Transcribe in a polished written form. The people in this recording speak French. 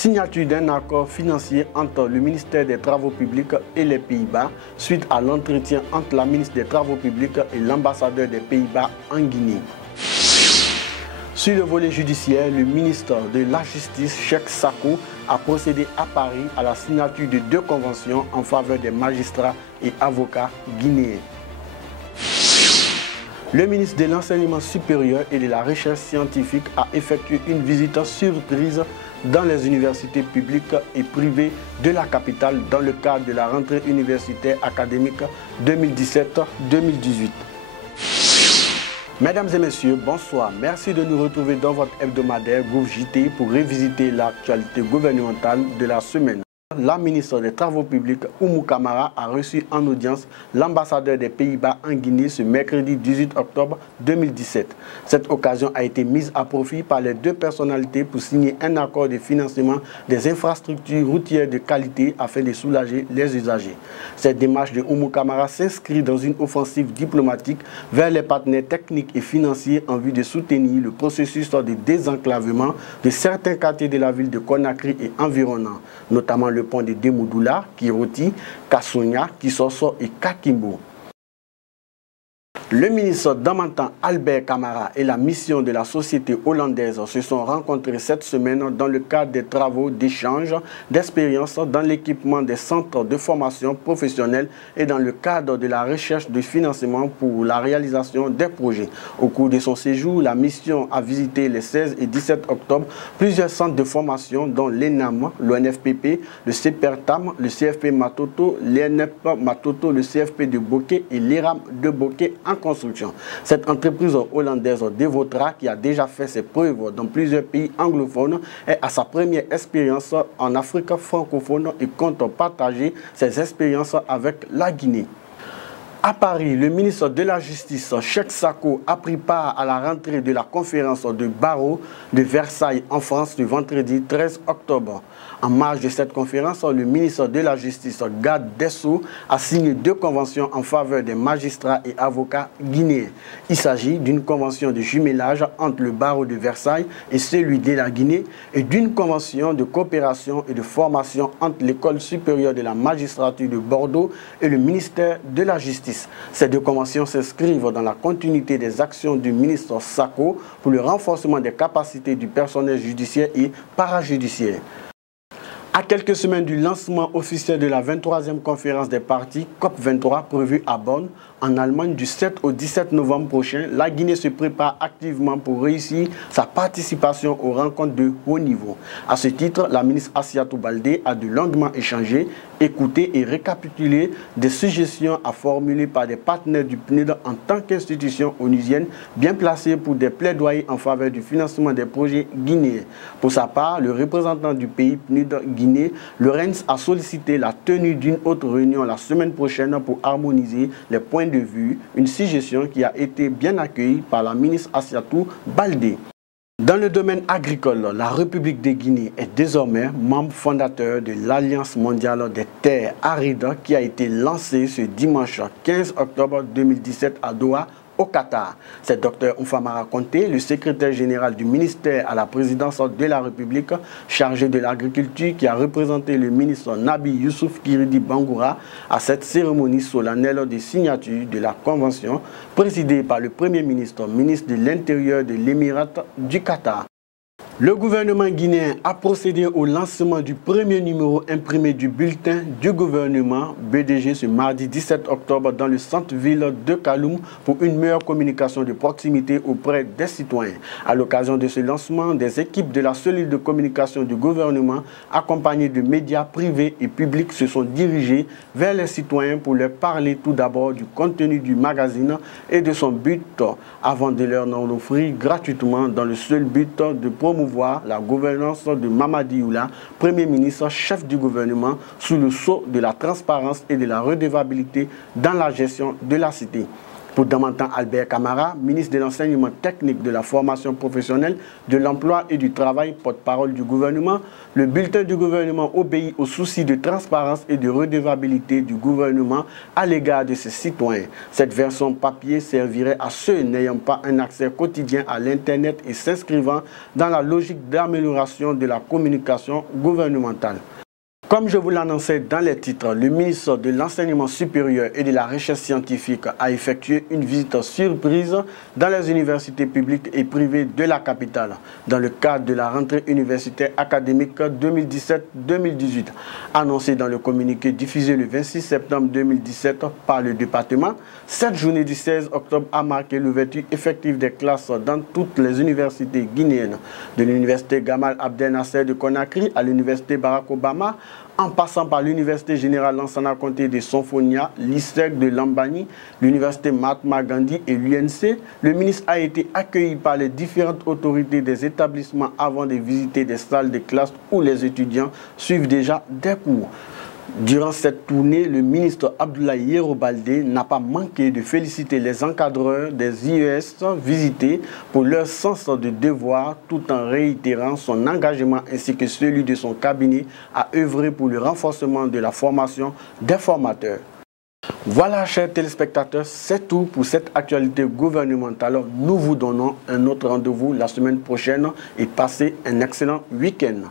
Signature d'un accord financier entre le ministère des Travaux publics et les Pays-Bas suite à l'entretien entre la ministre des Travaux publics et l'ambassadeur des Pays-Bas en Guinée. Sur le volet judiciaire, le ministre de la Justice, Cheikh Sako, a procédé à Paris à la signature de 2 conventions en faveur des magistrats et avocats guinéens. Le ministre de l'Enseignement supérieur et de la Recherche scientifique a effectué une visite surprise dans les universités publiques et privées de la capitale dans le cadre de la rentrée universitaire académique 2017-2018. Mesdames et messieurs, bonsoir. Merci de nous retrouver dans votre hebdomadaire Gouv JT pour revisiter l'actualité gouvernementale de la semaine. La ministre des Travaux publics, Oumou Kamara, a reçu en audience l'ambassadeur des Pays-Bas en Guinée ce mercredi 18 octobre 2017. Cette occasion a été mise à profit par les 2 personnalités pour signer un accord de financement des infrastructures routières de qualité afin de soulager les usagers. Cette démarche de Oumou Kamara s'inscrit dans une offensive diplomatique vers les partenaires techniques et financiers en vue de soutenir le processus de désenclavement de certains quartiers de la ville de Conakry et environnants, notamment le pont de Demoudoula, Kiroti, Kassonia, Kisoso et Kakimbo. Le ministre Damantan Albert Camara et la mission de la société hollandaise se sont rencontrés cette semaine dans le cadre des travaux d'échange d'expérience dans l'équipement des centres de formation professionnelle et dans le cadre de la recherche de financement pour la réalisation des projets. Au cours de son séjour, la mission a visité les 16 et 17 octobre plusieurs centres de formation dont l'ENAM, l'ONFPP, le CEPERTAM, le CFP Matoto, l'ENEP Matoto, le CFP de Bokeh et l'ERAM de Bokeh en construction. Cette entreprise hollandaise Devotra, qui a déjà fait ses preuves dans plusieurs pays anglophones, est à sa première expérience en Afrique francophone et compte partager ses expériences avec la Guinée. À Paris, le ministre de la Justice, Cheikh Sako, a pris part à la rentrée de la conférence de barreau de Versailles en France le vendredi 13 octobre. En marge de cette conférence, le ministre de la Justice, Garde des Sceaux, a signé 2 conventions en faveur des magistrats et avocats guinéens. Il s'agit d'une convention de jumelage entre le barreau de Versailles et celui de la Guinée et d'une convention de coopération et de formation entre l'École supérieure de la magistrature de Bordeaux et le ministère de la Justice. Ces 2 conventions s'inscrivent dans la continuité des actions du ministre Sako pour le renforcement des capacités du personnel judiciaire et parajudiciaire. À quelques semaines du lancement officiel de la 23e conférence des partis COP23 prévue à Bonn, en Allemagne, du 7 au 17 novembre prochain, la Guinée se prépare activement pour réussir sa participation aux rencontres de haut niveau. À ce titre, la ministre Assiatou Baldé a de longuement échangé, écouté et récapitulé des suggestions à formuler par des partenaires du PNUD en tant qu'institution onusienne bien placée pour des plaidoyers en faveur du financement des projets guinéens. Pour sa part, le représentant du pays PNUD Guinée, Lorenz, a sollicité la tenue d'une autre réunion la semaine prochaine pour harmoniser les points de vue, une suggestion qui a été bien accueillie par la ministre Assiatou Baldé. Dans le domaine agricole, la République de Guinée est désormais membre fondateur de l'Alliance mondiale des terres arides qui a été lancée ce dimanche 15 octobre 2017 à Doha, au Qatar. C'est Dr Oufamara Konté, le secrétaire général du ministère à la présidence de la République, chargé de l'agriculture, qui a représenté le ministre Nabi Youssouf Kiridi Bangoura à cette cérémonie solennelle de signature de la Convention, présidée par le Premier ministre, ministre de l'Intérieur de l'Émirat du Qatar. Le gouvernement guinéen a procédé au lancement du premier numéro imprimé du bulletin du gouvernement BDG ce mardi 17 octobre dans le centre-ville de Kaloum pour une meilleure communication de proximité auprès des citoyens. À l'occasion de ce lancement, des équipes de la cellule de communication du gouvernement, accompagnées de médias privés et publics, se sont dirigées vers les citoyens pour leur parler tout d'abord du contenu du magazine et de son but, avant de leur en offrir gratuitement dans le seul but de promouvoir la gouvernance de Mamadi Youla, Premier ministre, chef du gouvernement, sous le sceau de la transparence et de la redevabilité dans la gestion de la cité. Pour Damantan Albert Camara, ministre de l'Enseignement technique, de la formation professionnelle, de l'emploi et du travail, porte-parole du gouvernement, le bulletin du gouvernement obéit aux soucis de transparence et de redevabilité du gouvernement à l'égard de ses citoyens. Cette version papier servirait à ceux n'ayant pas un accès quotidien à l'Internet et s'inscrivant dans la logique d'amélioration de la communication gouvernementale. Comme je vous l'annonçais dans les titres, le ministre de l'Enseignement supérieur et de la Recherche scientifique a effectué une visite surprise dans les universités publiques et privées de la capitale, dans le cadre de la rentrée universitaire académique 2017-2018. Annoncé dans le communiqué diffusé le 26 septembre 2017 par le département, cette journée du 16 octobre a marqué l'ouverture effective des classes dans toutes les universités guinéennes, de l'université Gamal Abdel Nasser de Conakry à l'université Barack Obama, en passant par l'Université Générale Lansana Conté de Sonfonia, l'ISEC de Lambani, l'Université Mahatma Gandhi et l'UNC, le ministre a été accueilli par les différentes autorités des établissements avant de visiter des salles de classe où les étudiants suivent déjà des cours. Durant cette tournée, le ministre Abdoulaye Yero Baldé n'a pas manqué de féliciter les encadreurs des IES visités pour leur sens de devoir, tout en réitérant son engagement ainsi que celui de son cabinet à œuvrer pour le renforcement de la formation des formateurs. Voilà, chers téléspectateurs, c'est tout pour cette actualité gouvernementale. Nous vous donnons un autre rendez-vous la semaine prochaine et passez un excellent week-end.